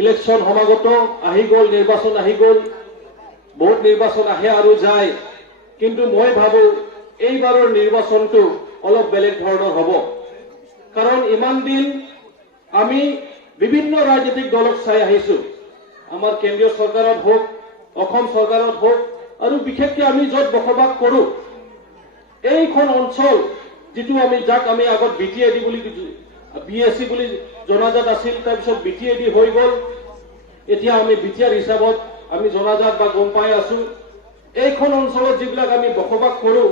Election সমাগত আহি গ'ল, নিৰ্বাচন আহি গ'ল, বহুত নিৰ্বাচন আহে আৰু যায়, কিন্তু মই ভাবো এইবাৰৰ নিৰ্বাচনটো অলপ বেলেগ ধৰণৰ হ'ব। কাৰণ ইমান দিন আমি বিভিন্ন ৰাজনৈতিক দলক চাই আহিছো, আমাৰ কেন্দ্ৰীয় চৰকাৰত হওক, অসম চৰকাৰত হওক, আৰু বিশেষকৈ আমি য'ত বসবাস কৰো এইখন অঞ্চল, যিটো আমি যাক আমি আগত BTAD বুলি BSC বুলি জনাজাত আছিল, তাৰপিছত BTAD হৈ গ'ল, এতিয়া আমি BTR হিচাপত আমি জনাজাত বা গম পাই আছো। এইখন অঞ্চলত যিবিলাক আমি বসবাস কৰো,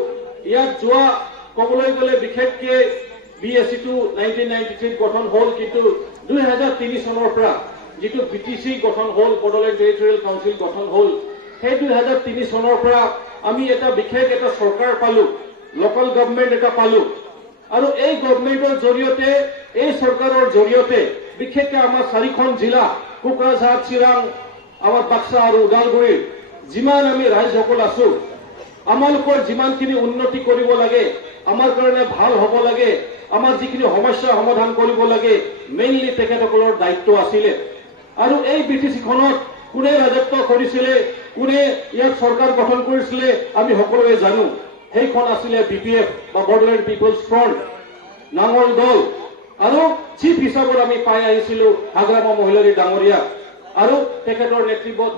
ইয়াত যোৱা ক'বলৈ গ'লে বিশেষকৈ BSCটো 1993 গঠন হ'ল, কিন্তু 2003 চনৰ পৰা যিটো BTC গঠন হ'ল, বড়োলেণ্ড টেৰিটৰিয়েল কাউন্সিল গঠন হ'ল, সেই 2003 চনৰ পৰা আমি এটা বিশেষ এটা চৰকাৰ পালো, লোকেল গভৰ্ণমেণ্ট এটা পালো। আৰু এই গভৰ্ণমেণ্টৰ জৰিয়তে, এই চৰকাৰৰ জৰিয়তে বিশেষকৈ আমাৰ 4খন জিলা কোকৰাঝাৰ, চিৰাং, আমাৰ বাক্সা আৰু ওদালগুৰিৰ যিমান আমি ৰাইজসকল আছো, আমালোকৰ যিমানখিনি উন্নতি কৰিব লাগে, আমাৰ কাৰণে ভাল হ'ব লাগে, আমাৰ যিখিনি সমস্যা সমাধান কৰিব লাগে, মেইনলি তেখেতসকলৰ দায়িত্ব আছিলে। আৰু এই BTCখনত কোনে ৰাজত্ব কৰিছিলে, কোনে ইয়াত চৰকাৰ গঠন কৰিছিলে, আমি সকলোৱে জানো। সেইখন আছিলে BPF বা বড়োলেণ্ড পিপলছ ফ্ৰণ্ট, নাঙল দল। আৰু চিফ হিচাপত আমি পাই আহিছিলো হাগ্ৰামা মহিলাৰী ডাঙৰীয়া, আৰু তেখেতৰ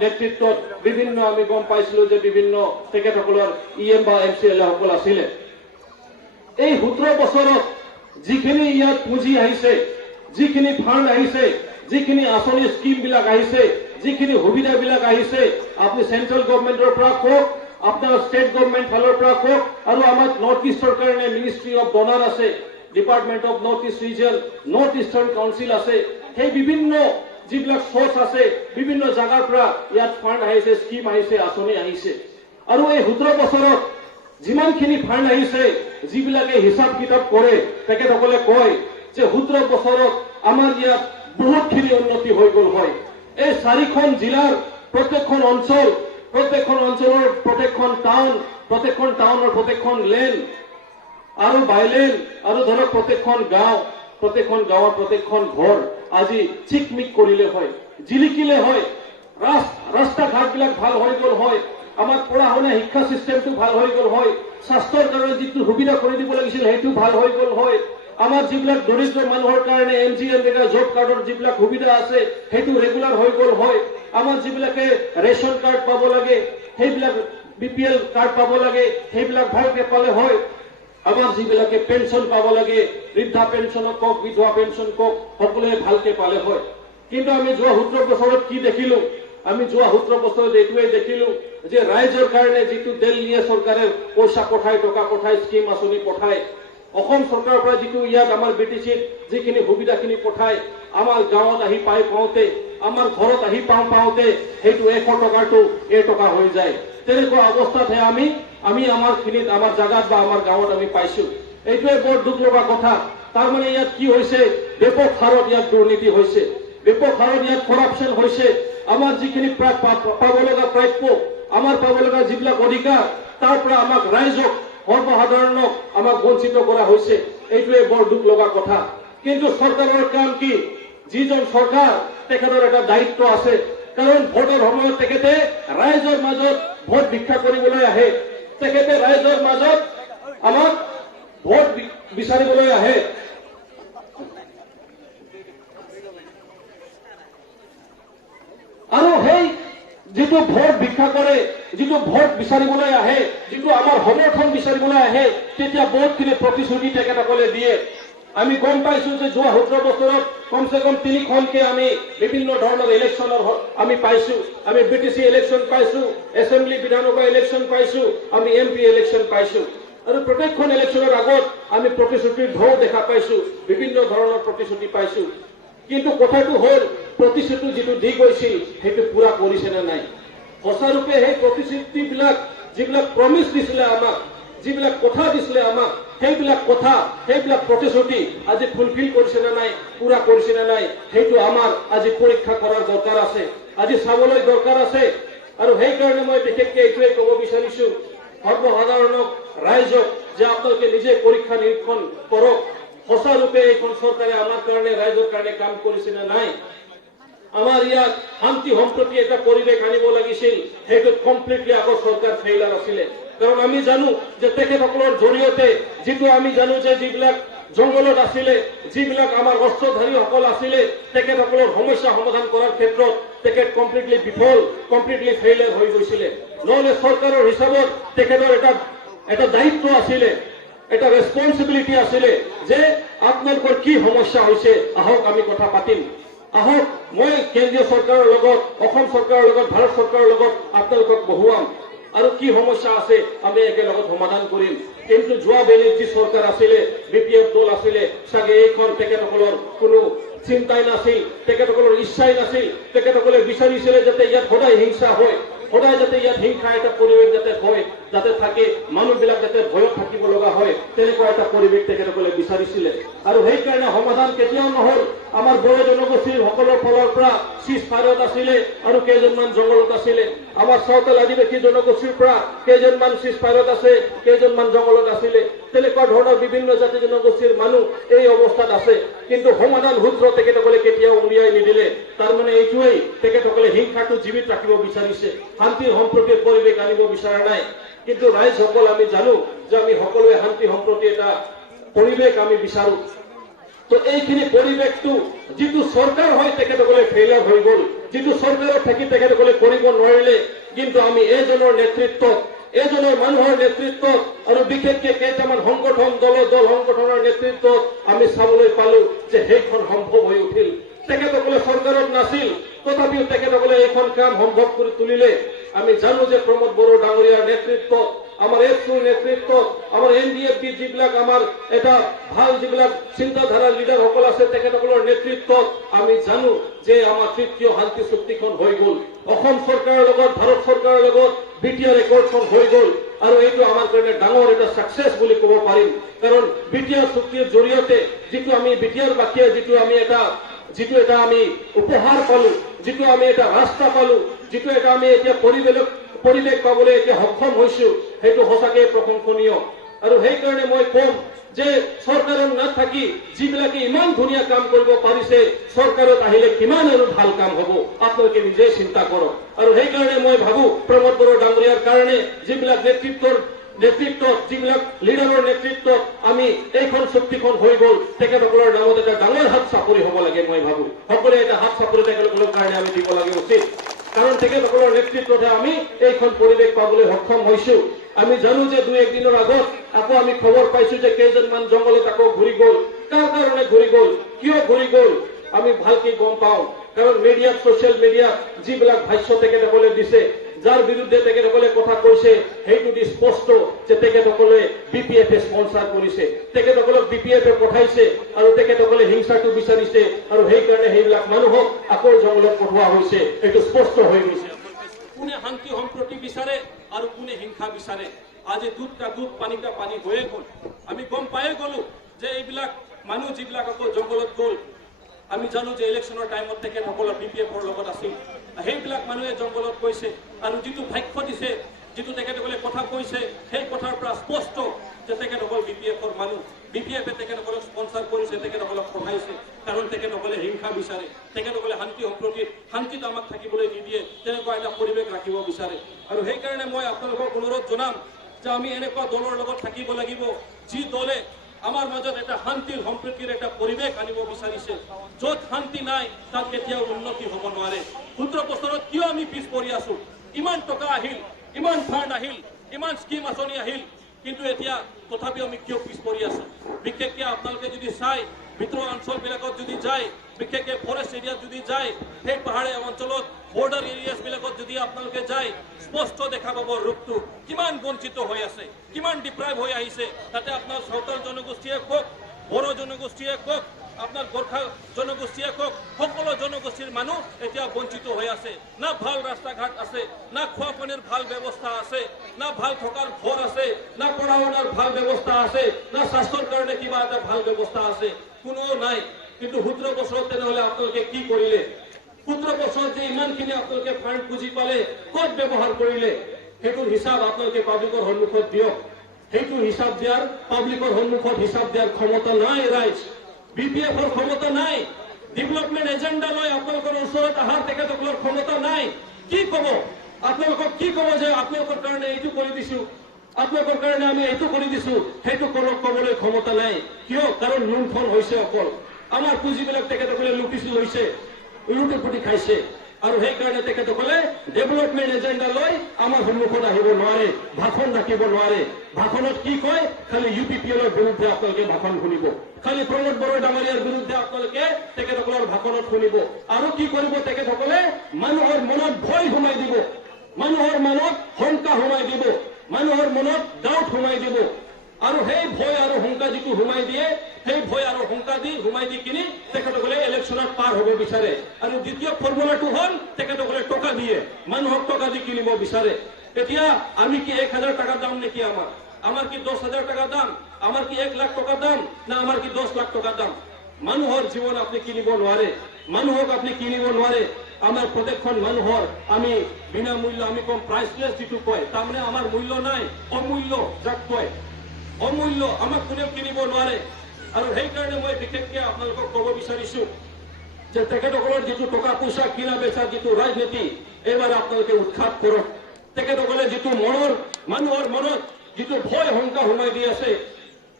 নেতৃত্বত বিভিন্ন আমি গম পাইছিলো যে বিভিন্ন তেখেতসকলৰ EM বা MCLA সকল আছিলে। এই 17 বছৰত যিখিনি ইয়াত পুঁজি আহিছে, যিখিনি ফাণ্ড আহিছে, যিখিনি আঁচনি স্কিমবিলাক আহিছে, যিখিনি সুবিধাবিলাক আহিছে, আপুনি চেন্ট্ৰেল গভৰ্ণমেণ্টৰ পৰা কওক, আপোনাৰ ষ্টেট গভৰ্ণমেণ্ট ফালৰ পৰা কওক, আৰু আমাৰ নৰ্থ ইষ্টৰ কাৰণে মিনিষ্ট্ৰী অফ ডনাৰ আছে, department of north east region, north eastern council আছে, সেই বিভিন্ন যিবিলাক সোৰ্চ আছে, বিভিন্ন জাগাৰ পৰা ইয়াত ফাণ্ড আহিছে, স্কিম আহিছে, আঁচনি আহিছে। আৰু এই 17 বছৰত যিমানখিনি ফাণ্ড আহিছে, যিবিলাকে হিচাপ কিতাপ কৰে, তেখেতসকলে কয় যে 17 বছৰত আমাৰ ইয়াত বহুতখিনি উন্নতি হৈ গ'ল হয়। এই 4খন জিলাৰ প্ৰত্যেকখন অঞ্চল, প্ৰত্যেকখন অঞ্চলৰ প্ৰত্যেকখন টাউন, প্ৰত্যেকখন টাউনৰ প্ৰত্যেকখন লেন আৰু বাইলেন, আৰু ধৰক প্ৰত্যেকখন গাঁও, প্ৰত্যেকখন গাঁৱৰ প্ৰত্যেকখন ঘৰ আজি চিকমিক কৰিলে হয়, জিলিকিলে হয়, ৰাস্তা ঘাটবিলাক ভাল হৈ গ'ল হয়, আমাৰ পঢ়া শুনা শিক্ষা চিষ্টেমটো ভাল হৈ গ'ল হয়, স্বাস্থ্যৰ কাৰণে যিটো সুবিধা কৰি দিব লাগিছিল সেইটো ভাল হৈ গ'ল হয়, আমাৰ যিবিলাক দৰিদ্ৰ মানুহৰ কাৰণে MGNREGA জব কাৰ্ডৰ যিবিলাক সুবিধা আছে সেইটো ৰেগুলাৰ হৈ গ'ল হয়, আমাৰ যিবিলাকে ৰেচন কাৰ্ড পাব লাগে, সেইবিলাক BPL কাৰ্ড পাব লাগে, সেইবিলাক ভালকে পালে হয়, আমাৰ যিবিলাকে পেঞ্চন পাব লাগে, বৃদ্ধা পেঞ্চনক কওক, বিধৱা পেঞ্চন কওক, সকলোৱে ভালকে পালে হয়। কিন্তু আমি যোৱা 17 বছৰত কি দেখিলো? আমি যোৱা 17 বছৰত এইটোৱে দেখিলো যে ৰাইজৰ কাৰণে যিটো দিল্লীয়ে চৰকাৰে পইচা পঠায়, টকা পঠায়, স্কিম আঁচনি পঠায়, অসম চৰকাৰৰ পৰা যিটো ইয়াত আমাৰ BTCত যিখিনি সুবিধাখিনি পঠায়, আমাৰ গাঁৱত আহি পাওঁতে, আমাৰ ঘৰত আহি পাওঁতে সেইটো 100 টকাটো 1 টকা হৈ যায়। তেনেকুৱা অৱস্থাতহে আমি আমাৰ খিনিত, আমাৰ জাগাত বা আমাৰ গাঁৱত আমি পাইছো। এইটোৱে বৰ দুখ লগা কথা। তাৰমানে ইয়াত কি হৈছে? ব্যাপক হাৰত ইয়াত দুৰ্নীতি হৈছে, ব্যাপক হাৰত ইয়াত কৰাপশ্যন হৈছে। আমাৰ যিখিনি পাব লগা প্ৰাপ্য, আমাৰ পাব লগা যিবিলাক অধিকাৰ, তাৰ পৰা আমাক ৰাইজক, সৰ্বসাধাৰণক আমাক বঞ্চিত কৰা হৈছে। এইটোৱে বৰ দুখ লগা কথা। কিন্তু চৰকাৰৰ কাম কি? যিজন চৰকাৰ, তেখেতৰ এটা দায়িত্ব আছে, কাৰণ ভোটৰ সময়ত তেখেতে ৰাইজৰ মাজত ভোট ভিক্ষা কৰিবলৈ আহে, তেখেতে ৰাইজৰ মাজত আমাক ভোট বিচাৰিবলৈ আহে। আৰু সেই যিটো ভোট ভিক্ষা কৰে, যিটো ভোট বিচাৰিবলৈ আহে, যিটো আমাৰ সমৰ্থন বিচাৰিবলৈ আহে, তেতিয়া বহুতখিনি প্ৰতিশ্ৰুতি তেখেতসকলে দিয়ে। আমি গম পাইছো যে যোৱা 17 বছৰত কমচে কম 3খনকে আমি বিভিন্ন ধৰণৰ ইলেকশ্যনৰ আমি পাইছো। আমি BTC ইলেকশ্যন পাইছো, এছেম্বলি বিধানসভা ইলেকশ্যন পাইছো, আমি MP ইলেকশ্যন পাইছো। আৰু প্ৰত্যেকখন ইলেকশ্যনৰ আগত আমি প্ৰতিশ্ৰুতিৰ ঢৌ দেখা পাইছো, বিভিন্ন ধৰণৰ প্ৰতিশ্ৰুতি পাইছো। কিন্তু কথাটো হ'ল, প্ৰতিশ্ৰুতি যিটো দি গৈছিল সেইটো পুৰা কৰিছে নে নাই? সঁচাৰূপে সেই প্ৰতিশ্ৰুতিবিলাক, যিবিলাক প্ৰমিছ দিছিলে আমাক, যিবিলাক কথা দিছিলে আমাক, সেইবিলাক কথা, সেইবিলাক প্ৰতিশ্ৰুতি আজি ফুলফিল কৰিছে নে নাই, পুৰা কৰিছে নে নাই, সেইটো আমাৰ আজি পৰীক্ষা কৰাৰ দৰকাৰ আছে, আজি চাবলৈ দৰকাৰ আছে। আৰু সেইকাৰণে মই বিশেষকৈ এইটোৱে ক'ব বিচাৰিছো সৰ্বসাধাৰণক, ৰাইজক, যে আপোনালোকে নিজে পৰীক্ষা নিৰীক্ষণ কৰক, সঁচাৰূপে এইখন চৰকাৰে আমাৰ কাৰণে, ৰাইজৰ কাৰণে কাম কৰিছে নে নাই। আমাৰ ইয়াত শান্তি সম্প্ৰতি এটা পৰিৱেশ আনিব লাগিছিল, সেইটো কমপ্লিটলি আকৌ চৰকাৰ ফেইলাৰ আছিলে। কাৰণ আমি জানো যে তেখেতসকলৰ জৰিয়তে যিটো আমি জানো যে যিবিলাক জংগলত আছিলে, যিবিলাক আমাৰ অস্ত্ৰধাৰীসকল আছিলে, তেখেতসকলৰ সমস্যা সমাধান কৰাৰ ক্ষেত্ৰত তেখেত কমপ্লিটলি বিফল, কমপ্লিটলি ফেইলাৰ হৈ গৈছিলে। নহলে চৰকাৰৰ হিচাপত তেখেতৰ এটা দায়িত্ব আছিলে, এটা ৰেছপন্সিবিলিটি আছিলে যে আপোনালোকৰ কি সমস্যা হৈছে, আহক আমি কথা পাতিম, আহক মই কেন্দ্ৰীয় চৰকাৰৰ লগত, অসম চৰকাৰৰ লগত, ভাৰত চৰকাৰৰ লগত আপোনালোকক বহুৱাম আৰু কি সমস্যা আছে আমি একেলগত সমাধান কৰিম। কিন্তু যোৱা বেলিত যি চৰকাৰ আছিলে, বিপিএফ দল আছিলে, চাগে এইখন তেখেতসকলৰ কোনো চিন্তাই নাছিল, তেখেতসকলৰ ইচ্ছাই নাছিল। তেখেতসকলে বিচাৰিছিলে যাতে ইয়াত সদায় হিংসা হয়, সদায় যাতে ইয়াত হিংসা এটা পৰিৱেশ যাতে হয়, যাতে থাকে, মানুহবিলাক যাতে ভয়ত থাকিব লগা হয়, তেনেকুৱা এটা পৰিৱেশ তেখেতসকলে বিচাৰিছিলে। আৰু সেইকাৰণে সমাধান কেতিয়াও নহল। আমাৰ বড়ো জনগোষ্ঠীৰ সকলৰ ফালৰ পৰা চিজ ফায়াৰত আছিলে আৰু কেইজনমান জংগলত আছিলে। আমাৰ চাওতাল আদিবাসী জনগোষ্ঠীৰ পৰা কেইজনমান চিজ ফায়াৰত আছে, কেইজনমান জংগলত আছিলে। তেনেকুৱা ধৰণৰ বিভিন্ন জাতি জনগোষ্ঠীৰ মানুহ এই অৱস্থাত আছে, কিন্তু সমাধান সূত্ৰ তেখেতসকলে কেতিয়াও উলিয়াই নিদিলে। তাৰমানে এইটোৱেই, তেখেতসকলে হিংসাটো জীৱিত ৰাখিব বিচাৰিছে, শান্তিৰ সম্প্ৰতিৰ পৰিৱেশ আনিব বিচৰা নাই। কিন্তু ৰাইজসকল আমি জানো যে আমি সকলোৱে শান্তি সম্প্ৰতি এটা পৰিৱেশ আমি বিচাৰো। তো এইখিনি পৰিৱেশটো যিটো চৰকাৰ হয় তেখেতসকলে ফেইলাৰ হৈ গল, যিটো চৰকাৰত থাকি তেখেতসকলে কৰিব নোৱাৰিলে। কিন্তু আমি এইজনৰ নেতৃত্বত, এইজনৰ মানুহৰ নেতৃত্বত আৰু বিশেষকে কেইটামান সংগঠন দল সংগঠনৰ নেতৃত্বত আমি চাবলৈ পালো যে সেইখন সম্ভৱ হৈ উঠিল। তেখেতসকলে চৰকাৰত নাছিল, তথাপিও তেখেতসকলে এইখন কাম সম্ভৱ কৰি তুলিলে। আমি জানো যে প্ৰমোদ বড়ো ডাঙৰীয়াৰ নেতৃত্বত, আমাৰ এছৰ নেতৃত্বত, আমাৰ NDFB যিবিলাক আমাৰ এটা ভাল যিবিলাক চিন্তাধাৰাৰ লিডাৰসকল আছে, তেখেতসকলৰ নেতৃত্বত আমি জানো যে আমাৰ তৃতীয় শান্তি চুক্তিখন হৈ গল। অসম চৰকাৰৰ লগত, ভাৰত চৰকাৰৰ লগত BTR একৰ্ডখন হৈ গল। আৰু এইটো আমাৰ কাৰণে ডাঙৰ এটা ছাকচেছ বুলি ক'ব পাৰিম। কাৰণ BTR চুক্তিৰ জৰিয়তে যিটো আমি BTR বাকীয়ে যিটো এটা আমি উপহাৰ পালো, যিটো আমি এটা ৰাস্তা পালো, যিটো এটা আমি এতিয়া পৰিৱেশ পাবলৈ এতিয়া সক্ষম হৈছো, সেইটো সঁচাকৈ প্ৰশংসনীয়। আৰু সেইকাৰণে মই কম যে চৰকাৰত নাথাকি যিবিলাকে ইমান ধুনীয়া কাম কৰিব পাৰিছে, চৰকাৰত আহিলে কিমান আৰু ভাল কাম হ'ব, আপোনালোকে নিজে চিন্তা কৰক। আৰু সেইকাৰণে মই ভাবো প্ৰমোদ বড়ো ডাঙৰীয়াৰ কাৰণে যিবিলাক নেতৃত্বত যিবিলাক লিডাৰৰ নেতৃত্বত আমি এইখন চুক্তিখন হৈ গল, তেখেতসকলৰ নামত এটা ডাঙৰ হাত চাপৰি হ'ব লাগে। মই ভাবো সকলোৱে এটা হাত চাপৰি তেখেতসকলৰ কাৰণে আমি দিব লাগে উচিত। কাৰণ তেখেতসকলৰ নেতৃত্বতে আমি এইখন পৰিৱেশ পাবলৈ সক্ষম হৈছো। আমি জানো যে 2-1 দিনৰ আগত আকৌ আমি খবৰ পাইছো যে কেইজনমান জংগলত আকৌ ঘূৰি গল। কাৰ কাৰণে ঘূৰি গল, কিয় ঘূৰি গল, আমি ভালকে গম পাওঁ। কাৰণ মিডিয়াত, ছচিয়েল মিডিয়াত যিবিলাক ভাষ্য তেখেতসকলে দিছে, যাৰ বিৰুদ্ধে তেখেতসকলে কথা কৈছে, সেইটো স্পষ্ট যে তেখেতসকলে BPF-এ স্পন্সাৰ কৰিছে, তেখেতসকলক BPF-এ পঠাইছে আৰু তেখেতসকলে হিংসাটো বিচাৰিছে। আৰু সেইকাৰণে সেইবিলাক মানুহক আকৌ জংগলত পঠোৱা হৈছে, এইটো স্পষ্ট হৈ গৈছে। কোনে শান্তি সম্প্ৰতি বিচাৰে আৰু কোনে হিংসা বিচাৰে। আজি দুধ পানী হৈয়ে গল। আমি গম পায়ে গলো যে এইবিলাক মানুহ যিবিলাক আকৌ জংগলত গল, আমি জানো যে ইলেকশ্যনৰ টাইমত তেখেতসকলৰ BPF-ৰ লগত আছিল। সেইবিলাক মানুহে জংগলত গৈছে আৰু যিটো ভাষ্য দিছে, যিটো তেখেতসকলে কথা কৈছে, সেই কথাৰ পৰা স্পষ্ট যে তেখেতসকল BPF-ৰ মানুহ। BPF-এ তেখেতসকলক স্পন্সাৰ কৰিছে, তেখেতসকলক পঠাইছে, কাৰণ তেখেতসকলে হিংসা বিচাৰে, তেখেতসকলে শান্তি সম্প্ৰতিত, শান্তিত আমাক থাকিবলৈ নিদিয়ে, তেনেকুৱা এটা পৰিৱেশ ৰাখিব বিচাৰে। আৰু সেইকাৰণে মই আপোনালোকক অনুৰোধ জনাম যে আমি এনেকুৱা দলৰ লগত থাকিব লাগিব যি দলে আমাৰ মাজত এটা শান্তিৰ সম্প্ৰীতিৰ এটা পৰিৱেশ আনিব বিচাৰিছে। য'ত শান্তি নাই তাত কেতিয়াও উন্নতি হ'ব নোৱাৰে। 17 বছৰত কিয় আমি পিছ পৰি আছো? ইমান টকা আহিল, ইমান ফাণ্ড আহিল, ইমান স্কিম আঁচনি আহিল, কিন্তু এতিয়া তথাপিও আমি কিয় পিছ পৰি আছো? বিশেষকৈ আপোনালোকে যদি চাই, ভিতৰুৱা অঞ্চলবিলাকত যদি যায়, বিশেষকৈ ফৰেষ্ট এৰিয়াত যদি যায়, সেই পাহাৰীয়া অঞ্চলত বৰ্ডাৰ এৰিয়াজ বিলাকত যদি আপোনালোকে যায়, স্পষ্ট দেখা পাব ৰূপটো কিমান বঞ্চিত হৈ আছে, কিমান ডিপ্ৰাইভ হৈ আহিছে। তাতে আপোনাৰ চাওতাল জনগোষ্ঠীয়ে কওক, বড়ো জনগোষ্ঠীয়ে কওক, আপনার গোর্খা জনগোষ্ঠীয়ে কক সকল জনগোষ্ঠীর মানুষ এতিয়া বঞ্চিত হয়ে আছে। না ভাল রাস্তাঘাট আছে, না খোয়া পানির ভাল ব্যবস্থা আছে, না ভাল থাকার ঘর আছে, না পড়াশোনার ভাল ব্যবস্থা আছে, না স্বাস্থ্যর কারণে কিবা একটা ভাল ব্যবস্থা আছে, কোনো নাই। কিন্তু 17 বছর তেনেহলে আপনাকে কি করিলে? 17 বছর যে ইমানখিনি আপনাকে ফান্ড পুঁজি পালে কত ব্যবহার করিলে, সেইটোৰ হিসাব আপনাকে পাব্লিকৰ সন্মুখত দিয়ক। সেইটো হিসাব দিয়াৰ পাব্লিকৰ সন্মুখত হিসাব দিয়াৰ ক্ষমতা নাই। ৰাইজ BPF-ৰ ক্ষমতা নাই, ডেভেলপমেন্ট এজেন্ডা লৈ আপোনালোকৰ ওচৰত অহাৰ তেখেতসকলৰ ক্ষমতা নাই। কি ক'ব আপোনালোকক, কি ক'ব যে আপোনালোকৰ কাৰণে এইটো কৰি দিছো, আপোনালোকৰ কাৰণে আমি এইটো কৰি দিছো, সেইটো ক'বলৈ ক্ষমতা নাই। কিয়? কাৰণ লুণ্ঠন হৈছে অকল। আমাৰ পুঁজিবিলাক তেখেতসকলে লুটিছি লৈছে, লুটি খাইছে, আৰু সেইকাৰণে তেখেতসকলে ডেভেলপমেন্ট এজেন্ডা লৈ আমাৰ সন্মুখত আহিব নোৱাৰে, ভাষণ ৰাখিব নোৱাৰে। ভাষণত কি কয়? খালি UPPLৰ বিৰুদ্ধে আপোনালোকে ভাষণ শুনিব, খালি প্ৰমোদ বড়ো ডাঙৰীয়াৰ বিৰুদ্ধে আপোনালোকে তেখেতসকলৰ ভাষণত শুনিব। আৰু কি কৰিব তেখেতসকলে? মানুহৰ মনত ভয় সোমাই দিব, মানুহৰ মনত শংকা সোমাই দিব, মানুহৰ মনত ডাউট সোমাই দিব। আৰু সেই ভয় আৰু শংকা যিটো সোমাই দিয়ে, সেই ভয় আৰু শংকা দি সোমাই দি কিনি তেখেতসকলে ইলেকশ্যনত পাৰ হ'ব বিচাৰে। আৰু দ্বিতীয় ফৰ্মুলাটো হ'ল তেখেতসকলে টকা দিয়ে, মানুহক টকা দি কিনিব বিচাৰে। এতিয়া আমি কি 1,000 টাকা দাম নেকি? আমাৰ কি 10,000 টাকা দাম? আমাৰ কি 1 লাখ টকা দাম? না আমাৰ কি 10 লাখ টকা দাম? মানুহৰ জীৱন আপুনি কিনিব নোৱাৰে, মানুহক আপুনি কিনিব নোৱাৰে। আমাৰ প্ৰত্যেকখন মানুহৰ আমি বিনামূল্য, আমি কম প্ৰাইচলেছ যিটো কয়, তাৰমানে আমাৰ মূল্য নাই, অমূল্য যাক কয়, অমূল্য, আমাক কোনেও কিনিব নোৱাৰে। আৰু সেইকাৰণে মই বিশেষকৈ আপোনালোকক ক'ব বিচাৰিছো যে তেখেতসকলৰ যিটো টকা পইচা কিনা বেচাৰ যিটো ৰাজনীতি, এইবাৰ আপোনালোকে উৎখাত কৰক। তেখেতসকলে যিটো মানুহৰ মনত যিটো ভয় শংকা সোমাই দি আছে,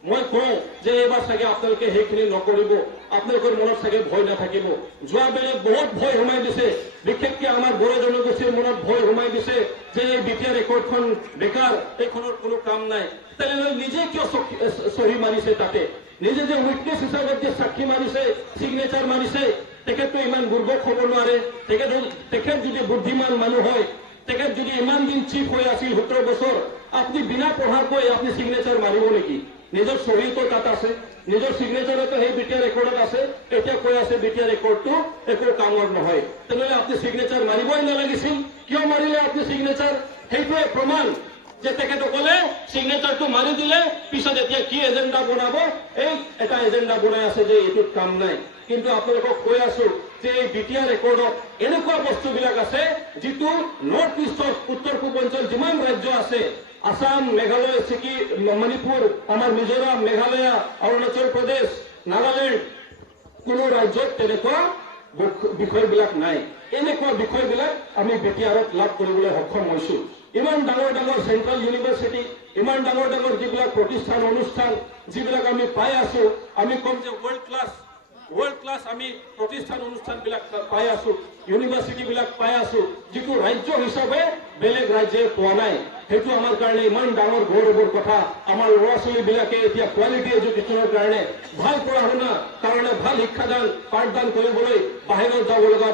মই কওঁ যে এইবাৰ চাগে আপোনালোকে সেইখিনি নকৰিব, আপোনালোকৰ মনত চাগে ভয় নাথাকিব। যোৱাবেলে বহুত ভয় সোমাই দিছে, বিশেষকৈ আমাৰ বড়ো জনগোষ্ঠীৰ মনত ভয় সোমাই দিছে যে এই বিটিআৰ ৰেকৰ্ডখন বেকাৰ, এইখনৰ কোনো কাম নাই। তেনেহ'লে নিজে কিয় চহী মাৰিছে? তাতে নিজে যে উইটনেছ হিচাপত যে সাক্ষী মাৰিছে, চিগনেচাৰ মাৰিছে, তেখেতটো ইমান বুৰ্বক হ'ব নোৱাৰে। তেখেত যদি বুদ্ধিমান মানুহ হয়, তেখেত যদি ইমান দিন চিফ হৈ আছিল 17 বছৰ, আপুনি বিনা পঢ়াকৈ আপুনি চিগনেচাৰ মাৰিব নেকি? নিজৰ চহীটো তাত আছে, নিজৰ চিগনেচাৰতো সেই বিটিআৰ ৰেকৰ্ডত আছে। এতিয়া কৈ আছে বিটিআৰ ৰেকৰ্ডটো একো কামৰ নহয়। তেনেহ'লে আপুনি চিগনেচাৰ মাৰিবই নালাগিছিল। কিয় মাৰিলে আপুনি চিগনেচাৰ? সেইটোৱে প্ৰমাণ যে তেখেতসকলে চিগনেচাৰটো মাৰি দিলে, পিছত এতিয়া কি এজেণ্ডা বনাব, এই এটা এজেণ্ডা বনাই আছে যে এইটোত কাম নাই। কিন্তু আপোনালোকক কৈ আছো যে এই বিটিআৰ ৰেকৰ্ডত এনেকুৱা বস্তুবিলাক আছে যিটো নৰ্থ ইষ্টৰ উত্তৰ পূৰ্বাঞ্চল যিমান ৰাজ্য আছে, আসাম, মেঘালয়, মণিপুৰ, আমাৰ মিজোৰাম, মেঘালয়, অৰুণাচল প্ৰদেশ, নাগালেণ্ড, কোনো ৰাজ্যত তেনেকুৱা বিষয়বিলাক নাই। এনেকুৱা বিষয়বিলাক আমি বিটিআৰত লাভ কৰিবলৈ সক্ষম হৈছো। ইমান ডাঙৰ ডাঙৰ চেন্ট্ৰেল ইউনিভাৰ্চিটি, ইমান ডাঙৰ ডাঙৰ যিবিলাক প্ৰতিষ্ঠান অনুষ্ঠান যিবিলাক আমি পাই আছো, আমি কম যে ৱৰ্ল্ড ক্লাছ আমি প্ৰতিষ্ঠান অনুষ্ঠানবিলাক পাই আছো, ইউনিভাৰ্চিটিবিলাক পাই আছো, যিটো ৰাজ্য হিচাপে বেলেগ ৰাজ্যে পোৱা নাই। সেইটো আমাৰ কাৰণে ইমান ডাঙৰ গৌৰৱৰ কথা। আমাৰ ল'ৰা ছোৱালীবিলাকে এতিয়া কোৱালিটি এডুকেশ্যনৰ কাৰণে, ভাল পঢ়া শুনা কাৰণে, ভাল শিক্ষাদান পাঠদান কৰিবলৈ বাহিৰত যাব লগা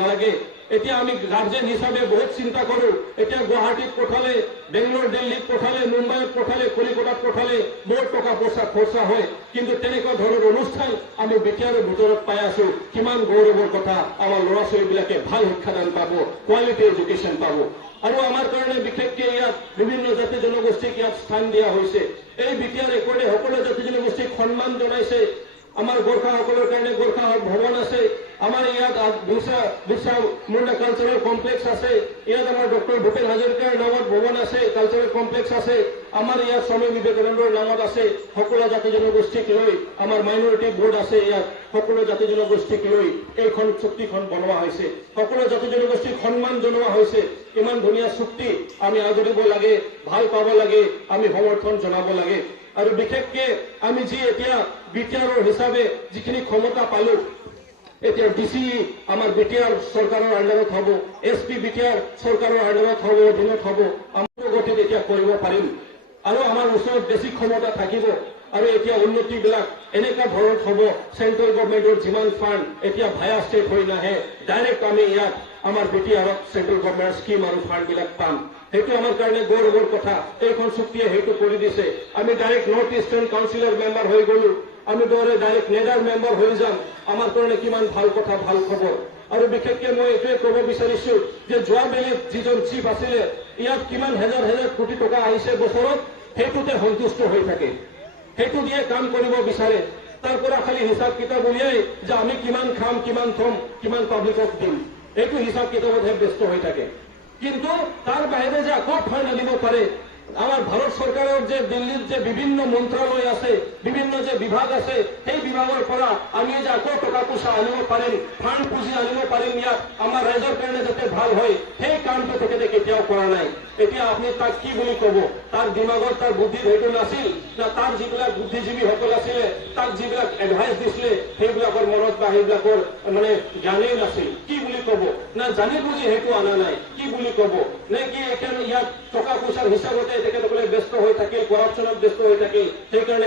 নালাগে। এতিয়া আমি গাৰ্জেন হিচাপে বহুত চিন্তা কৰো। এতিয়া গুৱাহাটীত পঠালে, বেংগলোৰ, দিল্লীত পঠালে, মুম্বাইত পঠালে, কলিকতাত পঠালে বহুত টকা পইচা খৰচা হয়। কিন্তু তেনেকুৱা ধৰণৰ অনুষ্ঠান আমি বিটিআৰৰ ভিতৰত পাই আছো। কিমান গৌৰৱৰ কথা। আমাৰ ল'ৰা ছোৱালীবিলাকে ভাল শিক্ষাদান পাব, কোৱালিটি এডুকেশ্যন পাব। আৰু আমাৰ কাৰণে বিশেষকৈ ইয়াত বিভিন্ন জাতি জনগোষ্ঠীক ইয়াত স্থান দিয়া হৈছে। এই বিটিআৰ ৰেকৰ্ডে সকলো জাতি জনগোষ্ঠীক সন্মান জনাইছে। আমাৰ গোৰ্খাসকলৰ কাৰণে গোৰ্খা ভৱন আছে, আমাৰ ইয়াত বিৰছা মুণ্ডা কালচাৰেল কমপ্লেক্স আছে, ইয়াত আমাৰ ডক্টৰ ভূপেন হাজৰিকাৰ নামত ভৱন আছে, কালচাৰেল কমপ্লেক্স আছে, আমাৰ ইয়াত স্বামী বিবেকানন্দৰ নামত আছে। সকলো জাতি জনগোষ্ঠীক লৈ আমাৰ মাইনৰিটি বোৰ্ড আছে, ইয়াত সকলো জাতি জনগোষ্ঠীক লৈ এইখন চুক্তিখন বনোৱা হৈছে। সকলো জাতি জনগোষ্ঠীক সন্মান জনোৱা হৈছে। ইমান ধুনীয়া চুক্তি আমি আগবাঢ়িব লাগে, ভাল পাব লাগে, আমি সমৰ্থন জনাব লাগে। আৰু বিশেষকৈ আমি যি এতিয়া বিটিআৰৰ হিচাপে যিখিনি ক্ষমতা পালো, এতিয়া ডিচি আমাৰ বিটিআৰ চৰকাৰৰ আণ্ডাৰত হ'ব, SP বিটিআৰ চৰকাৰৰ আণ্ডাৰত হ'ব, অধীনত হ'ব। আমাৰ গতিত এতিয়া কৰিব পাৰিম আৰু আমাৰ ওচৰত বেছি ক্ষমতা থাকিব। আৰু এতিয়া উন্নতিবিলাক এনেকুৱা ধৰণত হ'ব, চেন্ট্ৰেল গভৰ্ণমেণ্টৰ যিমান ফাণ্ড এতিয়া ভায়া ষ্টেট হৈ নাহে, ডাইৰেক্ট আমি ইয়াত আমাৰ বিটিআৰত চেন্ট্ৰেল গভৰ্ণমেণ্টৰ স্কিম আৰু ফাণ্ডবিলাক পাম। সেইটো আমাৰ কাৰণে গৌৰৱৰ কথা। এইখন চুক্তিয়ে সেইটো কৰি দিছে। আমি ডাইৰেক্ট নৰ্থ ইষ্টাৰ্ণ কাউন্সিলৰ মেম্বাৰ হৈ গলো, আমি ডাইৰেক্ট নেডাৰ মেম্বাৰ হৈ যাম। আমাৰ কাৰণে কিমান ভাল কথা, ভাল খবৰ। আৰু বিশেষকৈ মই এইটোৱে ক'ব বিচাৰিছো যে যোৱাবেলিত যিজন চিফ আছিলে, ইয়াত কিমান হাজাৰ হাজাৰ কোটি টকা আহিছে বছৰত, সেইটোতে সন্তুষ্ট হৈ থাকে, সেইটো দিয়ে কাম কৰিব বিচাৰে। তাৰ পৰা খালি হিচাপ কিতাপ উলিয়াই যে আমি কিমান খাম, কিমান থম, কিমান পাব্লিকক দিম, এইটো হিচাপ কিতাপতহে ব্যস্ত হৈ থাকে। কিন্তু তাৰ বাহিৰে যে আকৌ ফাণ্ড আনিব পাৰে, আমাৰ ভাৰত সৰকাৰেৰ যে দিল্লিৰ যে বিভিন্ন মন্ত্ৰালয় আছে, বিভিন্ন যে বিভাগ আছে, সেই বিভাগেৰ পৰা আমি যে আকৌ টকা পইচা আনিব পাৰিম, ফাণ্ড পুঁজি আনিব পাৰিম, ইয়াত আমাৰ ৰাইজৰ কাৰণে যাতে ভাল হয়, সেই কামটো তেখেতে কেতিয়াও কৰা নাই। এতিয়া আপুনি তাক কি বুলি ক'ব? তাৰ দিমাগত তাৰ বুদ্ধি হয়তো নাছিল, না তাৰ যিবিলাক বুদ্ধিজীৱীসকল আছিলে তাক যিবিলাক এডভাইচ দিছিলে সেইবিলাকৰ মনত বা সেইবিলাকৰ মানে জ্ঞানেই নাছিল, কি বুলি ক'ব? না জানি বুজি সেইটো অনা নাই, কি বুলি ক'ব? নে কি এখানে ইয়াত টকা পইচাৰ হিচাপতে তেখেতসকলে ব্যস্ত হৈ থাকিল, কৰাপশ্যনত ব্যস্ত হৈ থাকিল, সেইকাৰণে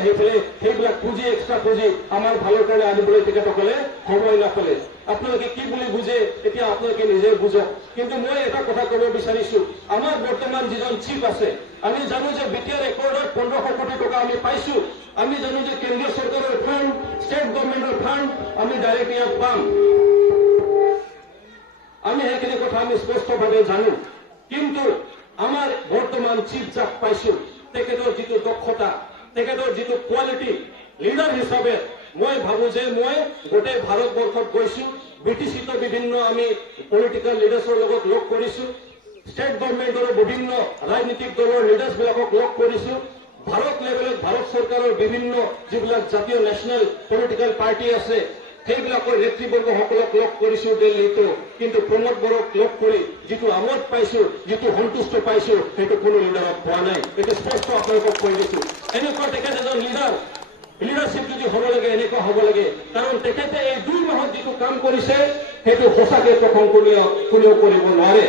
সেইবিলাক পুঁজি এক্সট্ৰা পুঁজি আমাৰ ভালৰ কাৰণে আনিবলৈ তেখেতসকলে সময় নাপালে। আপোনালোকে কি বুলি বুজে এতিয়া আপোনালোকে নিজে বুজক। কিন্তু মই এটা কথা ক'ব বিচাৰিছো, আমাৰ বৰ্তমান যিজন চিফ আছে, আমি জানো যে বিটিআৰ একৰ্ডত 1500 কোটি টকা আমি পাইছো। আমি জানো যে কেন্দ্ৰীয় চৰকাৰৰ ফাণ্ড, ষ্টেট গভৰ্ণমেণ্টৰ ফাণ্ড আমি ডাইৰেক্ট ইয়াত পাম। আমি সেইখিনি কথা আমি স্পষ্টভাৱে জানো। কিন্তু আমাৰ বৰ্তমান চিফ যাক পাইছো, তেখেতৰ যিটো দক্ষতা, তেখেতৰ যিটো কোৱালিটি লিডাৰ হিচাপে, মই ভাবো যে মই গোটেই ভাৰতবৰ্ষত গৈছো, বিটিচিতো বিভিন্ন আমি পলিটিকেল লিডাৰ্ছৰ লগত লগ কৰিছো, ষ্টেট গভৰ্ণমেণ্টৰ বিভিন্ন ৰাজনীতিক দলৰ লিডাৰ্ছবিলাকক লগ কৰিছো, ভাৰত লেভেলত ভাৰত চৰকাৰৰ বিভিন্ন যিবিলাক জাতীয় নেশ্যনেল পলিটিকেল পাৰ্টি আছে সেইবিলাকৰ নেতৃবৰ্গসকলক লগ কৰিছো দিল্লীতো। কিন্তু প্ৰমোদ বড়োক লগ কৰি যিটো আমোদ পাইছো, যিটো সন্তুষ্ট পাইছো, সেইটো কোনো লিডাৰক পোৱা নাই। এইটো স্পষ্ট আপোনালোকক কৈ দিছো। এনেকুৱা তেখেত এজন লিডাৰশ্বিপ যদি হ'ব লাগে, এনেকুৱা হ'ব লাগে। কাৰণ তেখেতে এই 2 মাহত যিটো কাম কৰিছে সেইটো সঁচাকৈ প্ৰশংসনীয়, কোনেও কৰিব নোৱাৰে।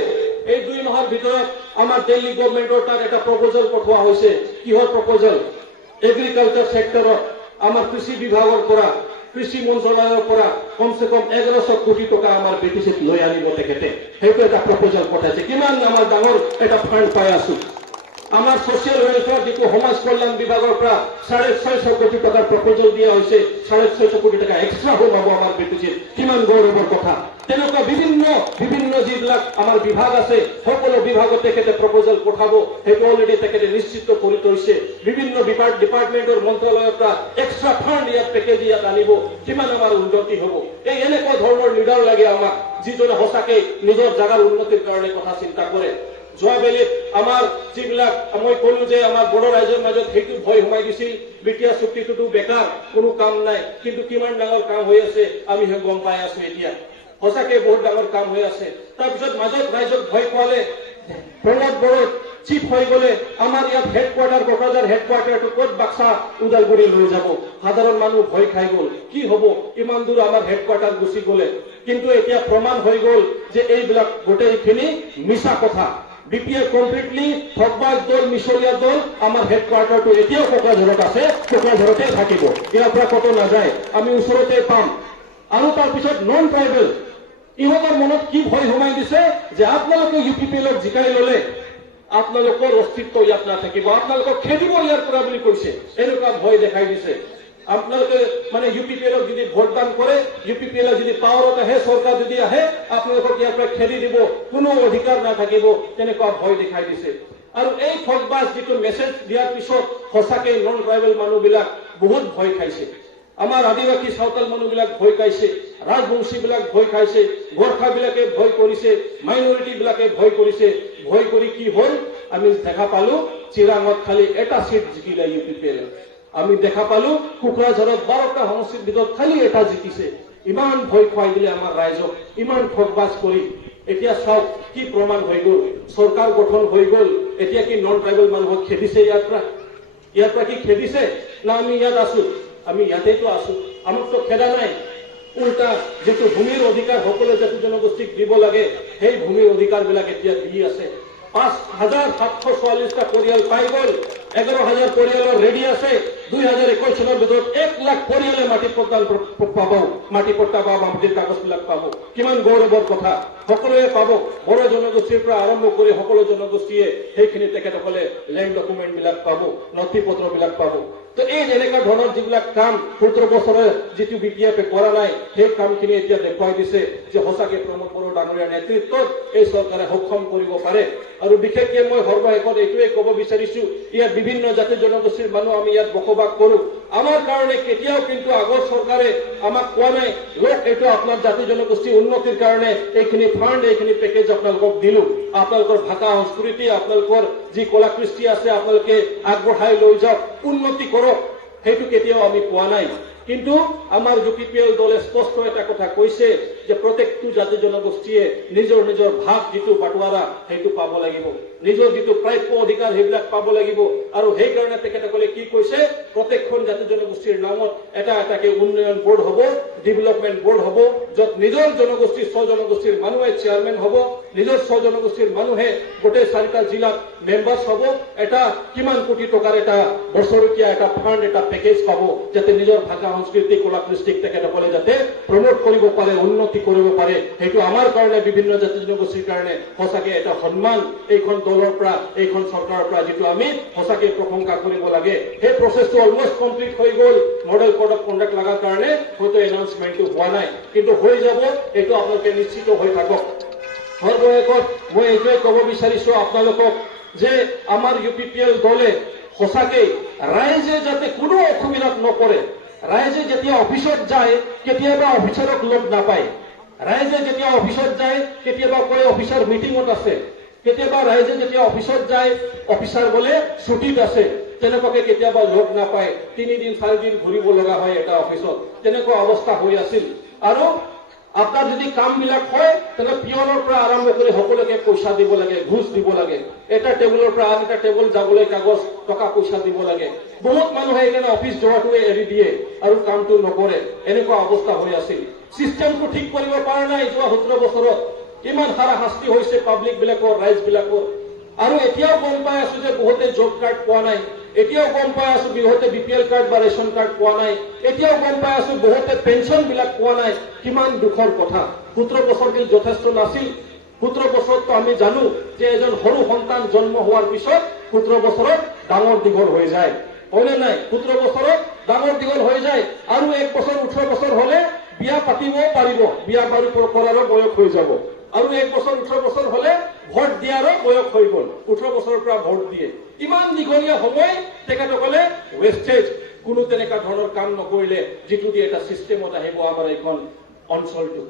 এই 2 মাহৰ ভিতৰত আমাৰ দিল্লী গভৰ্ণমেণ্টৰ তাত এটা প্ৰপ'জেল পঠোৱা হৈছে। কিহৰ প্ৰপ'জেল? এগ্ৰিকালচাৰ ছেক্টৰত আমাৰ কৃষি বিভাগৰ পৰা, কৃষি মন্ত্ৰালয়ৰ পৰা কমচে কম 1100 কোটি টকা আমাৰ বিটিচিত লৈ আনিব তেখেতে। সেইটো এটা প্ৰপ'জেল পঠাইছে। কিমান আমাৰ ডাঙৰ এটা ফাণ্ড পাই আছো। আমাৰ ছচিয়েল ৱেলফেয়াৰ যিটো সমাজ কল্যাণ বিভাগৰ পৰা 650 কোটি টকাৰ প্ৰপ'জেল দিয়া হৈছে। 650 কোটি টকা এক্সট্ৰা সোমাব আমাৰ বিটিচিত। কিমান গৌৰৱৰ কথা। তেনেকুৱা বিভিন্ন যিবিলাক আমাৰ বিভাগ আছে, সকলো বিভাগত তেখেতে প্ৰপ'জেল পঠাব। সেইটো অলৰেডি তেখেতে নিশ্চিত কৰি থৈছে। বিভিন্ন ডিপাৰ্টমেণ্টৰ মন্ত্ৰালয়ৰ পৰা এক্সট্ৰা ফাণ্ড ইয়াত পেকেজ ইয়াত আনিব। কিমান আমাৰ উন্নতি হ'ব। এই এনেকুৱা ধৰণৰ লিডাৰ লাগে আমাক, যিজনে সঁচাকে নিজৰ জাগাৰ উন্নতিৰ কাৰণে কথা চিন্তা কৰে। যোৱাবেলিত আমাৰ যিবিলাক মই ক'লো যে আমাৰ বড়ো ৰাইজৰ মাজত সেইটো ভয় সোমাই দিছিল, বিটিআৰ চুক্তিটোতো বেকাৰ, কোনো কাম নাই। কিন্তু কিমান ডাঙৰ কাম হৈ আছে আমি গম পাই আছো। এতিয়া সঁচাকে বহুত ডাঙৰ কাম হৈ আছে। তাৰপিছত মাজত ৰাইজক ভয় খোৱালে, প্ৰমোদ বড়ো চিফ হৈ গ'লে আমাৰ ইয়াত হেডকোৱাৰ্টাৰ, কোকৰাঝাৰ হেডকোৱাৰ্টাৰটো ক'ত বাক্সা ওদালগুৰি লৈ যাব। সাধাৰণ মানুহ ভয় খাই গ'ল, কি হ'ব ইমান দূৰ আমাৰ হেডকোৱাৰ্টাৰ গুচি গ'লে। কিন্তু এতিয়া প্ৰমাণ হৈ গ'ল যে এইবিলাক গোটেইখিনি মিছা কথা। বিপিএ কমপ্লিটলি ঠগবাজ দল, মিছলীয়া দল। আমাৰ হেডকোৱাৰ্টাৰটো এতিয়াও কোকৰাঝাৰত আছে, কোকৰাঝাৰতে থাকিব, ইয়াৰ পৰা ক'তো নাযায়, আমি ওচৰতে পাম। আৰু তাৰপিছত নন ট্ৰাইবেল, ইহঁতৰ মনত কি ভয় সোমাই দিছে যে আপোনালোকে UPPLক জিকাই ল'লে আপোনালোকৰ অস্তিত্ব ইয়াত নাথাকিব, আপোনালোকক খেদিব ইয়াৰ পৰা বুলি কৈছে। এনেকুৱা ভয় দেখাই দিছে। আপোনালোকে মানে UPPLক যদি ভোটদান কৰে, UPPL যদি পাৱাৰত আহে, চৰকাৰ যদি আহে, আপোনালোকক ইয়াৰ পৰা খেদি দিব, কোনো অধিকাৰ নাথাকিব, তেনেকুৱা ভয় দেখাই দিছে। আৰু এই ঠগবাজ যিটো মেছেজ দিয়াৰ পিছত সঁচাকৈ নন ট্ৰাইবেল মানুহবিলাক বহুত ভয় খাইছে। আমাৰ আদিবাসী চাওতাল মানুহবিলাক ভয় খাইছে, ৰাজবংশীবিলাক ভয় খাইছে, গোৰ্খাবিলাকে ভয় কৰিছে, মাইনৰিটিবিলাকে ভয় কৰিছে। ভয় কৰি কি হ'ল আমি দেখা পালো, চিৰাঙত খালি এটা সিট জিকিলে UPPL। আমি দেখা পালো কোকৰাঝাৰত 12টা সমষ্টিৰ ভিতৰত খালি এটা জিকিছে। ইমান ভয় খুৱাই দিলে আমাৰ ৰাইজক, ইমান ঠগবাজ কৰি। এতিয়া চাওক কি প্ৰমাণ হৈ গ'ল, চৰকাৰ গঠন হৈ গ'ল। এতিয়া কি নন ট্ৰাইবেল মানুহক খেদিছে ইয়াৰ পৰা কি খেদিছে? না আমি ইয়াত আছো, আমি ইয়াতেতো আছো, আমাকতো খেদা নাই। উল্টা যিটো ভূমিৰ অধিকাৰ সকলো জাতি জনগোষ্ঠীক দিব লাগে, সেই ভূমিৰ অধিকাৰবিলাক এতিয়া দি আছে। 5744টা পৰিয়াল পাই গ'ল, 11000 পৰিয়ালৰ ৰেডি আছে। 2021 চনৰ ভিতৰত 1 লাখ পৰিয়ালে মাটি প্ৰদান পাব, মাটি পট্টা বা মাটিৰ কাগজবিলাক পাব। কিমান গৌৰৱৰ কথা, সকলোৱে পাব। বড়ো জনগোষ্ঠীৰ পৰা আৰম্ভ কৰি সকলো জনগোষ্ঠীয়ে সেইখিনি তেখেতসকলে লেণ্ড ডকুমেণ্টবিলাক পাব, নথি পত্ৰবিলাক পাব। তো এই এনেকুৱা ধৰণৰ যিবিলাক কাম 17 বছৰে যিটো BPF কৰা নাই, সেই কামখিনি এতিয়া দেখুৱাই দিছে যে সঁচাকৈ প্ৰমোদ বড়ো ডাঙৰীয়াৰ নেতৃত্বত এই চৰকাৰে সক্ষম কৰিব পাৰে। আৰু বিশেষকৈ মই সৰ্বশেষত এইটোৱে ক'ব বিচাৰিছো, ইয়াত বিভিন্ন জাতি জনগোষ্ঠীৰ মানুহ আমি ইয়াত বসবাস কৰো। আমাৰ কাৰণে কেতিয়াও কিন্তু আগৰ চৰকাৰে আমাক কোৱা নাই লোক এইটো আপনাৰ জাতি জনগোষ্ঠী উন্নতিৰ কাৰণে এইখিনি ফান্ড এইখিনি প্যাকেজ আপনালোকক দিলো আপনালোকৰ ভাষা সংস্কৃতি আপনালোকৰ যি কলা কৃষ্টি আছে আপোনালোকে আগবঢ়াই লৈ যাওক উন্নতি কৰক সেইটো কেতিয়াও আমি কোৱা নাই কিন্তু আমাৰ ইউপিপিএল দলে স্পষ্ট এটা কথা কৈছে যে প্ৰত্যেকটো জাতি জনগোষ্ঠীয়ে নিজৰ নিজৰ ভাগ যিটো বাটোৱাৰা সেইটো পাব লাগিব নিজৰ যিটো প্ৰাপ্য অধিকাৰ সেইবিলাক পাব লাগিব আৰু সেই কাৰণে তেখেতসকলে কি কৈছে প্ৰত্যেকখন জাতি জনগোষ্ঠীৰ নামত এটা এটাকে উন্নয়ন বোৰ্ড হ'ব ডেভেলপমেন্ট বোৰ্ড হ'ব য'ত নিজৰ জনগোষ্ঠীৰ স্ব জনগোষ্ঠীৰ মানুহে চেয়াৰমেন হ'ব নিজৰ স্ব জনগোষ্ঠীৰ মানুহে গোটেই 4টা জিলাত মেম্বাৰ্ছ হ'ব এটা কিমান কোটি টকাৰ এটা বছৰকীয়া এটা ফান্ড এটা পেকেজ পাব যাতে নিজৰ ভাষা সংস্কৃতি কলা কৃষ্টিক তেখেতসকলে যাতে প্ৰমোট কৰিব পাৰে উন্নতি কৰিব পাৰে সেইটো আমাৰ কাৰণে বিভিন্ন জাতি জনগোষ্ঠীৰ কাৰণে সঁচাকে এটা সন্মান এইখন দলৰ পৰা এইখন চৰকাৰৰ পৰা যেটো আমি সঁচাকে প্ৰশংসা কৰিব লাগে সেই প্ৰচেছটো অলমোষ্ট কমপ্লিট হৈ গ'ল মডেল কোড অফ কণ্ডাক্ট লগাৰ কাৰণে হয়তো এনাউন্সমেন্টটো হোৱা নাই কিন্তু হৈ যাব এইটো আপোনালোকে নিশ্চিত হৈ থাকক সৰ্বশেষত মই এইটোৱে ক'ব বিচাৰিছো আপোনালোকক যে আমাৰ ইউপিপিএল দলে সঁচাকে ৰাইজে যাতে কোনো অসুবিধাত নপৰে ৰাইজে যেতিয়া অফিচত যায় কেতিয়াবা অফিচাৰক লগ নাপায় ৰাইজে যেতিয়া অফিচত যায় কেতিয়াবা কয় অফিচাৰ মিটিঙত আছে কেতিয়াবা ৰাইজে যেতিয়া অফিচত যায় অফিচাৰ বোলে ছুটিত আছে তেনেকুৱাকে কেতিয়াবা লগ নাপায় 3 দিন 4 দিন ঘূৰিব লগা হয় এটা অফিচত তেনেকুৱা অৱস্থা হৈ আছিল আৰু আপনাৰ যদি কাম বিলাক হয় তাহলে পিয়নৰ পৰা আৰম্ভ কৰি সকলোকে পইচা দিব লাগে ঘুষ দিব লাগে এটা টেবুলৰ পৰা আন এটা টেবুল যাবলৈ কাগজ টকা পইচা দিব লাগে বহুত মানুহে এখানে অফিস যোৱাটোৱে এৰি দিয়ে আৰু কামটো নকৰে এনেকুৱা অৱস্থা হৈ আছিল সিস্টেমটো ঠিক কৰিব পৰা নাই যোৱা 17 বছৰত ইমান হাৰাশাস্তি হৈছে পাব্লিক বিলাকৰ ৰাইজ বিলাকৰ আৰু এতিয়াও গম পাই আছো যে বহুতে জব কাৰ্ড পোৱা নাই এতিয়াও গম পাই আছো বহুতে বিপিএল কাৰ্ড বা ৰেশন কাৰ্ড পোৱা নাই এতিয়াও গম পাই আছো বহুতে পেনশন বিলাক পোৱা নাই কিমান দুখৰ কথা 17 বছৰ দিন যথেষ্ট নাছিল 17 বছৰতো আমি জানো যে এজন সৰু সন্তান জন্ম হোৱাৰ পিছত 17 বছৰত ডাঙৰ দীঘল হৈ যায় হয়নে নাই 17 বছৰত ডাঙৰ দীঘল হৈ যায় আৰু 1 বছৰ 18 বছৰ হলে বিয়া পাতিব পাৰিব বিয়া বাৰু কৰাৰো বয়স হৈ যাব আৰু 1 বছৰ 18 বছৰ হলে ভোট দিয়াৰো বয়স হৈ গল 18 বছৰৰ পৰা ভোট দিয়ে ইমান দীঘলীয়া সময় তেখেতসকলে ওয়েস্টেজ কোনো তেনেকা ধৰণৰ কাম নকৰিলে যেটো দি এটা সিস্টেমত আহিব আমাৰ এইখন অঞ্চলটো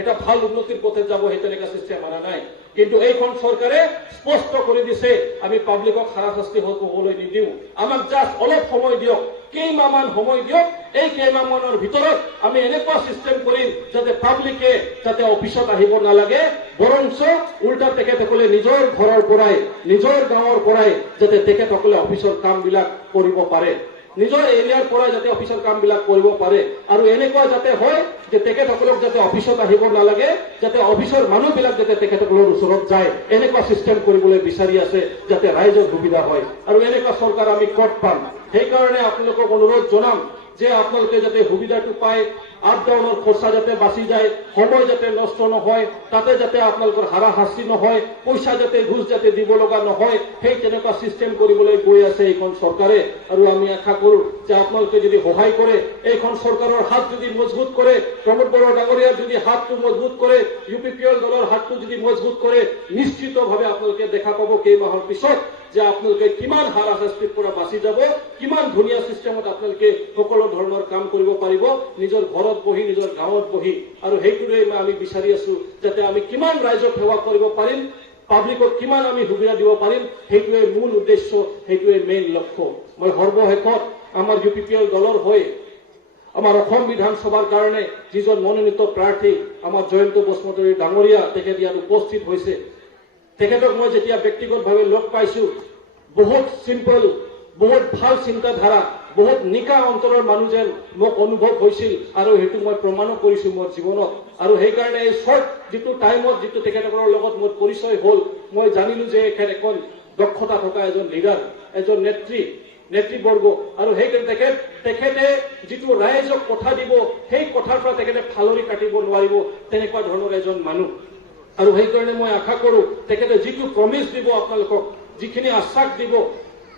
এটা ভাল উন্নতিৰ পথে যাব সেই তেনেকা সিস্টেম আনা নাই কিন্তু এইখন চৰকাৰে স্পষ্ট কৰি দিছে আমি পাব্লিকক হাৰাশাস্তি হ'বলৈ নিদিও আমাক জাস্ট অলপ সময় দিয়ক কেইমাহমান সময় দিয়ক এই কেইমাহমানৰ ভিতৰত আমি এনেকুৱা সিস্টেম কৰিম যাতে পাব্লিকে যাতে অফিচত আহিব নালাগে বৰঞ্চ উল্টা তেখেতসকলে নিজৰ ঘৰৰ পৰাই নিজৰ গাঁৱৰ পৰাই যাতে তেখেতসকলে অফিচৰ কামবিলাক কৰিব পাৰে নিজৰ এৰিয়াৰ পৰা যাতে অফিচৰ কামবিলাক কৰিব পাৰে আৰু এনেকুৱা যাতে হয় যে তেখেতসকলক যাতে অফিচত আহিব নালাগে যাতে অফিচৰ মানুহবিলাক যাতে তেখেতসকলৰ ওচৰত যায় এনেকুৱা সিস্টেম কৰিবলৈ বিচাৰি আছে যাতে ৰাইজৰ সুবিধা হয় আৰু এনেকুৱা চৰকাৰ আমি ক'ত পাম সেই কাৰণে আপোনালোকক অনুৰোধ জনাম যে আপোনালোকে যাতে সুবিধাটো পায় আপ ডাউনৰ খৰচা যাতে বাচি যায় সময় যাতে নষ্ট নহয় তাতে যাতে আপোনালোকৰ হাৰাশাস্তি নহয় পইচা যাতে ঘুষ যাতে দিব লগা নহয় সেই তেনেকুৱা সিস্টেম কৰিবলৈ গৈ আছে এইখন চৰকাৰে আৰু আমি আশা কৰো যে আপোনালোকে যদি সহায় কৰে এইখন চৰকাৰৰ হাত যদি মজবুত কৰে প্ৰমোদ বড়ো ডাঙৰীয়াৰ যদি হাতটো মজবুত কৰে ইউপিপিএল দলৰ হাতটো যদি মজবুত কৰে নিশ্চিতভাৱে আপোনালোকে দেখা পাব কেইমাহৰ পিছত যে আপোনালোকে কিমান হাৰাশাস্তিৰ পৰা বাচি যাব কিমান ধুনীয়া সিস্টেমত আপোনালোকে সকলো ধৰণৰ কাম কৰিব পাৰিব নিজৰ ঘৰত বহি নিজৰ গাঁৱত বহি আৰু সেইটোৰে আমি বিচাৰি আছো যাতে আমি কিমান ৰাইজক সেৱা কৰিব পাৰিম পাব্লিকক কিমান আমি সুবিধা দিব পাৰিম সেইটোৱে মূল উদ্দেশ্য সেইটোৱে মেইন লক্ষ্য মই সৰ্বশেষত আমাৰ ইউপিপিএল দলৰ হৈ আমাৰ অসম বিধানসভাৰ কাৰণে যিজন মনোনীত প্ৰাৰ্থী আমাৰ জয়ন্ত বসুমতাৰী ডাঙৰীয়া তেখেত ইয়াত উপস্থিত হৈছে তেখেতক মই যেতিয়া ব্যক্তিগতভাৱে লগ পাইছো বহুত সিম্পল বহুত ভাল চিন্তাধাৰা বহুত নিকা অন্তৰৰ মানুহ যেন মোক অনুভৱ হৈছিল আৰু হেতু মই প্ৰমাণো কৰিছো মোৰ জীৱনত আৰু সেই কাৰণে এই শৰ্ট যেটো টাইমত যেটো তেখেতসকলৰ লগত মোৰ পৰিচয় হ'ল মই জানিলো যে এখন দক্ষতা থকা এজন লিডাৰ এজন নেতৃবৰ্গ আৰু সেই তেখেতে যেটো ৰাইজক কথা দিব সেই কথাৰ পৰা তেখেতে ফালৰি কাটিব নোৱাৰিব তেনেকুৱা ধৰণৰ এজন মানুহ আৰু সেই কাৰণে মই আশা কৰো তেখেতে যেটো প্ৰমিস দিব আপোনালোকক যিখিনি আশ্বাস দিব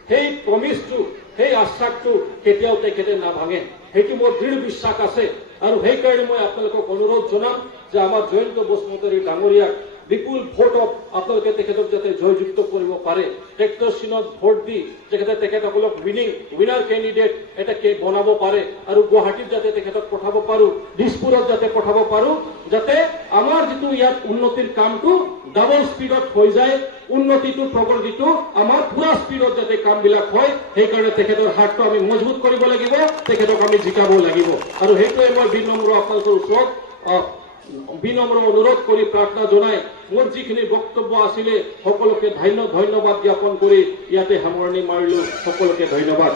সেই প্ৰমিসটো সেই আশ্বাসটো কেতিয়াও তেখেতে নাভাঙে সেইটো মোৰ দৃঢ় বিশ্বাস আছে আৰু সেই কাৰণে মই আপোনালোকক অনুৰোধ জনাম যে আমাৰ জয়ন্ত বসুমতাৰী ডাঙৰীয়াক বিপুল ভোটত আপোনালোকে তেখেতক যাতে জয়যুক্ত কৰিব পাৰে ট্ৰেক্টৰ চিনত ভোট দি যাতে তেখেতসকলক উইনাৰ কেণ্ডিডেট এটা বনাব পাৰে আৰু গুৱাহাটীত যাতে তেখেতক পঠাব পাৰো দিছপুৰত যাতে পঠাব পাৰো যাতে আমাৰ যিটো ইয়াত উন্নতিৰ কামটো ডাবল স্পীডত হৈ যায় উন্নতিটো প্ৰগতিটো আমাৰ পুৰা স্পীডত যাতে কামবিলাক হয় সেইকাৰণে তেখেতৰ হাতটো আমি মজবুত কৰিব লাগিব তেখেতক আমি জিকাব লাগিব আৰু সেইটোৱে মই বিনম্ৰ আপোনালোকৰ ওচৰত বিনম্ৰ অনুৰোধ কৰি প্ৰাৰ্থনা জনাই মোৰ যিখিনি বক্তব্য আছিলে সকলোকে ধন্যবাদ জ্ঞাপন কৰি ইয়াতে সামৰণি মাৰিলো সকলোকে ধন্যবাদ।